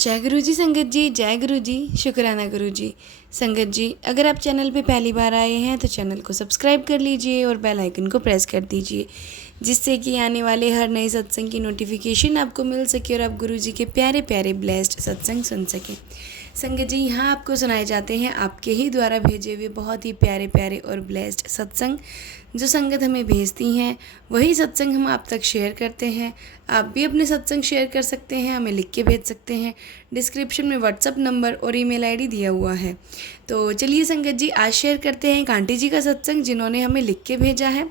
जय गुरु जी संगत जी, जय गुरु जी, शुक्राना गुरु जी। संगत जी, अगर आप चैनल पे पहली बार आए हैं तो चैनल को सब्सक्राइब कर लीजिए और बेल आइकन को प्रेस कर दीजिए, जिससे कि आने वाले हर नए सत्संग की नोटिफिकेशन आपको मिल सके और आप गुरु जी के प्यारे प्यारे ब्लेस्ड सत्संग सुन सकें। संगत जी, यहाँ आपको सुनाए जाते हैं आपके ही द्वारा भेजे हुए बहुत ही प्यारे प्यारे और ब्लेस्ड सत्संग। जो संगत हमें भेजती हैं वही सत्संग हम आप तक शेयर करते हैं। आप भी अपने सत्संग शेयर कर सकते हैं, हमें लिख के भेज सकते हैं। डिस्क्रिप्शन में व्हाट्सअप नंबर और ईमेल आईडी दिया हुआ है। तो चलिए संगत जी, आज शेयर करते हैं एक आंटी जी का सत्संग जिन्होंने हमें लिख के भेजा है।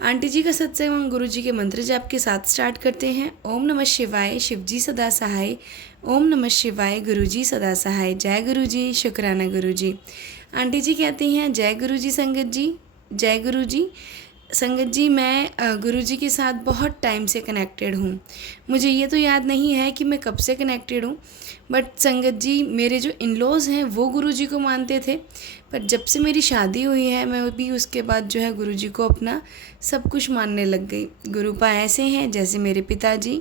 आंटी जी का सत्संग हम गुरु जी के मंत्र जाप के साथ स्टार्ट करते हैं। ओम नमः शिवाय, शिव जी सदा सहाय। ओम नमः शिवाय, गुरु जी सदा सहाय। जय गुरु जी, शुक्राना गुरु जी। आंटी जी कहती हैं, जय गुरु जी संगत जी, जय गुरु जी। संगत जी, मैं गुरु जी के साथ बहुत टाइम से कनेक्टेड हूँ। मुझे ये तो याद नहीं है कि मैं कब से कनेक्टेड हूँ, बट संगत जी मेरे जो इन लॉज़ हैं वो गुरु जी को मानते थे। पर जब से मेरी शादी हुई है मैं भी उसके बाद जो है गुरु जी को अपना सब कुछ मानने लग गई। गुरुपा ऐसे हैं जैसे मेरे पिताजी,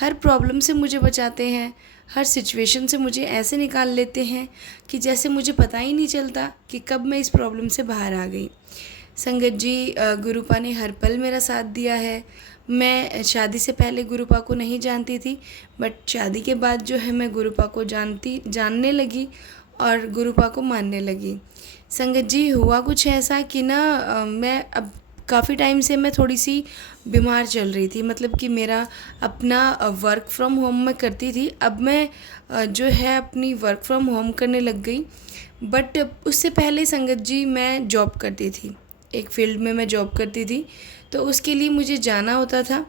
हर प्रॉब्लम से मुझे बचाते हैं, हर सिचुएशन से मुझे ऐसे निकाल लेते हैं कि जैसे मुझे पता ही नहीं चलता कि कब मैं इस प्रॉब्लम से बाहर आ गई। संगत जी, गुरुपा ने हर पल मेरा साथ दिया है। मैं शादी से पहले गुरुपा को नहीं जानती थी, बट शादी के बाद जो है मैं गुरुपा को जानने लगी और गुरुपा को मानने लगी। संगत जी, हुआ कुछ ऐसा कि ना मैं अब काफ़ी टाइम से मैं थोड़ी सी बीमार चल रही थी। मतलब कि मेरा अपना वर्क फ्रॉम होम मैं करती थी, अब मैं जो है अपनी वर्क फ्रॉम होम करने लग गई। बट उससे पहले संगत जी मैं जॉब करती थी, एक फील्ड में मैं जॉब करती थी, तो उसके लिए मुझे जाना होता था।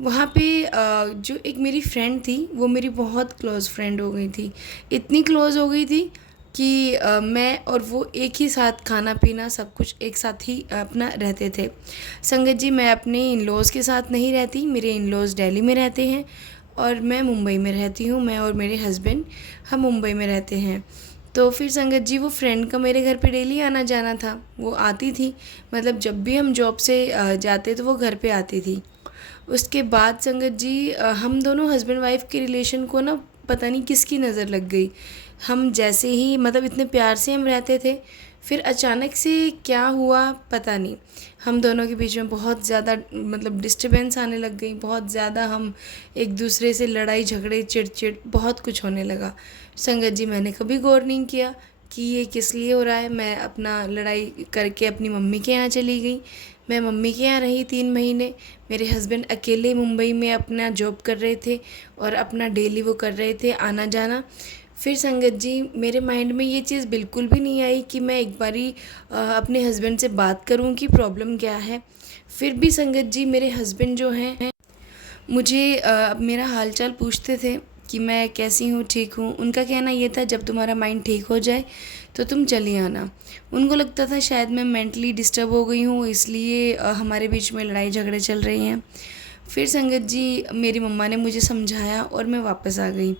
वहाँ पे जो एक मेरी फ्रेंड थी वो मेरी बहुत क्लोज़ फ्रेंड हो गई थी। इतनी क्लोज़ हो गई थी कि मैं और वो एक ही साथ खाना पीना सब कुछ एक साथ ही अपना रहते थे। संगत जी, मैं अपने इन लॉज़ के साथ नहीं रहती, मेरे इन लॉज़ दिल्ली में रहते हैं और मैं मुंबई में रहती हूँ। मैं और मेरे हस्बैंड हम मुंबई में रहते हैं। तो फिर संगत जी, वो फ्रेंड का मेरे घर पे डेली आना जाना था। वो आती थी, मतलब जब भी हम जॉब से जाते तो वो घर पे आती थी। उसके बाद संगत जी, हम दोनों हस्बैंड वाइफ के रिलेशन को ना पता नहीं किसकी नज़र लग गई। हम जैसे ही मतलब इतने प्यार से हम रहते थे, फिर अचानक से क्या हुआ पता नहीं, हम दोनों के बीच में बहुत ज़्यादा मतलब डिस्टर्बेंस आने लग गई। बहुत ज़्यादा हम एक दूसरे से लड़ाई झगड़े चिड़चिड़ बहुत कुछ होने लगा। संगत जी, मैंने कभी गौर नहीं किया कि ये किस लिए हो रहा है। मैं अपना लड़ाई करके अपनी मम्मी के यहाँ चली गई। मैं मम्मी के यहाँ रही 3 महीने। मेरे हस्बैंड अकेले मुंबई में अपना जॉब कर रहे थे और अपना डेली वो कर रहे थे आना जाना। फिर संगत जी, मेरे माइंड में ये चीज़ बिल्कुल भी नहीं आई कि मैं एक बारी अपने हस्बैंड से बात करूं कि प्रॉब्लम क्या है। फिर भी संगत जी, मेरे हस्बैंड जो हैं मुझे मेरा हालचाल पूछते थे कि मैं कैसी हूँ, ठीक हूँ। उनका कहना ये था, जब तुम्हारा माइंड ठीक हो जाए तो तुम चली आना। उनको लगता था शायद मैं मेंटली डिस्टर्ब हो गई हूँ, इसलिए हमारे बीच में लड़ाई झगड़े चल रहे हैं। फिर संगत जी, मेरी मम्मा ने मुझे समझाया और मैं वापस आ गई।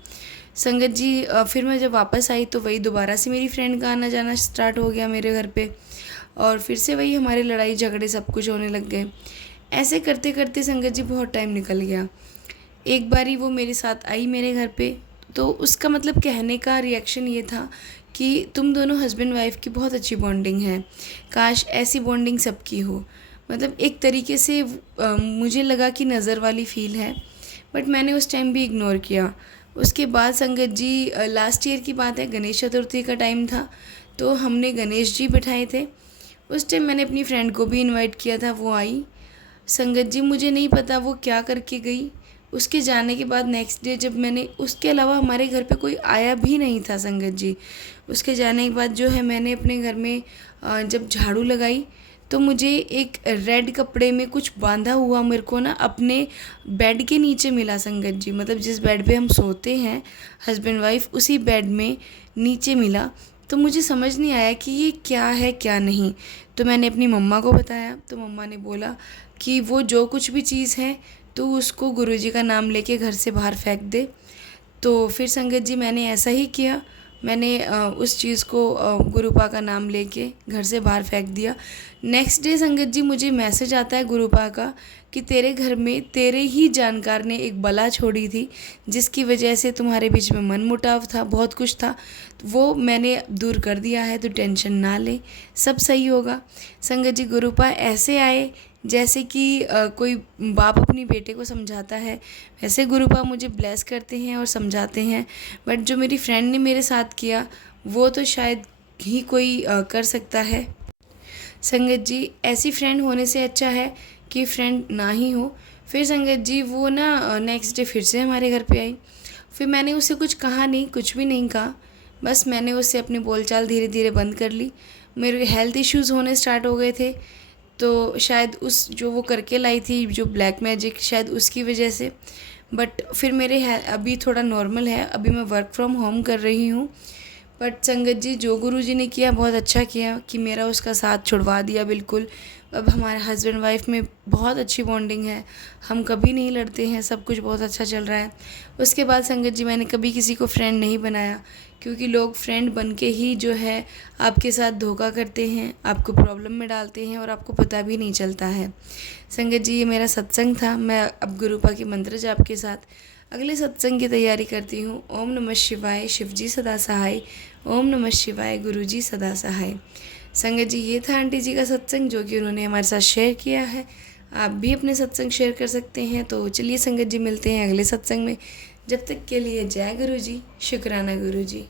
संगत जी, फिर मैं जब वापस आई तो वही दोबारा से मेरी फ्रेंड का आना जाना स्टार्ट हो गया मेरे घर पे, और फिर से वही हमारे लड़ाई झगड़े सब कुछ होने लग गए। ऐसे करते करते संगत जी बहुत टाइम निकल गया। एक बारी वो मेरे साथ आई मेरे घर पे, तो उसका मतलब कहने का रिएक्शन ये था कि तुम दोनों हस्बैंड वाइफ की बहुत अच्छी बॉन्डिंग है, काश ऐसी बॉन्डिंग सबकी हो। मतलब एक तरीके से मुझे लगा कि नज़र वाली फ़ील है, बट मैंने उस टाइम भी इग्नोर किया। उसके बाद संगत जी, लास्ट ईयर की बात है, गणेश चतुर्थी का टाइम था, तो हमने गणेश जी बिठाए थे। उस टाइम मैंने अपनी फ्रेंड को भी इनवाइट किया था, वो आई। संगत जी, मुझे नहीं पता वो क्या करके गई। उसके जाने के बाद नेक्स्ट डे जब मैंने, उसके अलावा हमारे घर पे कोई आया भी नहीं था संगत जी। उसके जाने के बाद जो है मैंने अपने घर में जब झाड़ू लगाई तो मुझे एक रेड कपड़े में कुछ बांधा हुआ मेरे को ना अपने बेड के नीचे मिला संगत जी। मतलब जिस बेड पे हम सोते हैं हस्बैंड वाइफ, उसी बेड में नीचे मिला। तो मुझे समझ नहीं आया कि ये क्या है क्या नहीं। तो मैंने अपनी मम्मा को बताया, तो मम्मा ने बोला कि वो जो कुछ भी चीज़ है तो उसको गुरुजी का नाम लेके घर से बाहर फेंक दे। तो फिर संगत जी मैंने ऐसा ही किया मैंने उस चीज़ को गुरुपा का नाम लेके घर से बाहर फेंक दिया। नेक्स्ट डे संगत जी मुझे मैसेज आता है गुरुपा का कि तेरे घर में तेरे ही जानकार ने एक बला छोड़ी थी, जिसकी वजह से तुम्हारे बीच में मनमुटाव था, बहुत कुछ था, वो मैंने दूर कर दिया है, तो टेंशन ना ले, सब सही होगा। संगत जी गुरुपा ऐसे आए जैसे कि कोई बाप अपनी बेटे को समझाता है, वैसे गुरुपा मुझे ब्लेस करते हैं और समझाते हैं। बट जो मेरी फ्रेंड ने मेरे साथ किया वो तो शायद ही कोई कर सकता है। संगत जी ऐसी फ्रेंड होने से अच्छा है कि फ्रेंड ना ही हो। फिर संगत जी वो ना नेक्स्ट डे फिर से हमारे घर पे आई। फिर मैंने उससे कुछ कहा नहीं, कुछ भी नहीं कहा, बस मैंने उससे अपनी बोलचाल धीरे धीरे बंद कर ली। मेरे हेल्थ इश्यूज़ होने स्टार्ट हो गए थे, तो शायद उस जो वो करके लाई थी जो ब्लैक मैजिक, शायद उसकी वजह से। बट फिर मेरे अभी थोड़ा नॉर्मल है, अभी मैं वर्क फ्रॉम होम कर रही हूँ। बट संगत जी जो गुरुजी ने किया बहुत अच्छा किया कि मेरा उसका साथ छुड़वा दिया बिल्कुल। अब हमारे हस्बैंड वाइफ में बहुत अच्छी बॉन्डिंग है, हम कभी नहीं लड़ते हैं, सब कुछ बहुत अच्छा चल रहा है। उसके बाद संगत जी मैंने कभी किसी को फ्रेंड नहीं बनाया, क्योंकि लोग फ्रेंड बन के ही जो है आपके साथ धोखा करते हैं, आपको प्रॉब्लम में डालते हैं और आपको पता भी नहीं चलता है। संगत जी ये मेरा सत्संग था, मैं अब गुरुपा के मंत्र जाप के साथ अगले सत्संग की तैयारी करती हूँ। ओम नमः शिवाय, शिवजी सदा सहाय। ओम नमः शिवाय, गुरुजी सदा सहाय। संगत जी ये था आंटी जी का सत्संग जो कि उन्होंने हमारे साथ शेयर किया है। आप भी अपने सत्संग शेयर कर सकते हैं। तो चलिए संगत जी मिलते हैं अगले सत्संग में। जब तक के लिए जय गुरु जी, शुक्राना गुरु जी।